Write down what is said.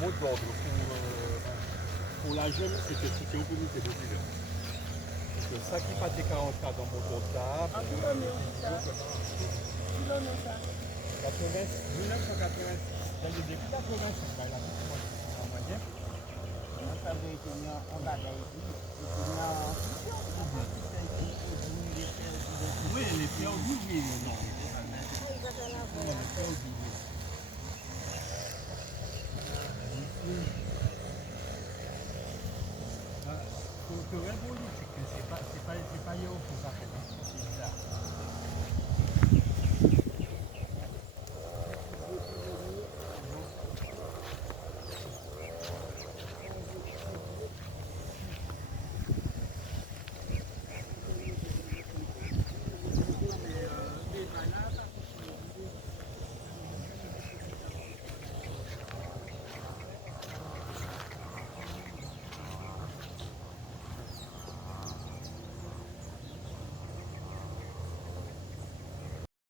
mot d'ordre pour la jeune et que c'était au comité de ville. Parce que ça qui pas des 40 cas dans mon compte là, En quelle année on dit ça? Quelle année ça? 1980, depuis 86, là, il a tout commencé en moyenne. On savait que on bagaille ici. Et puis en fusion, ça fait tout ça ici. Les terres Oui, les pierres d'ouvrier, non. oui, ça fait la Non, les pierres d'ouvrier. Pour révolution, c'est pas hier pour ça fait, hein. C'est bizarre.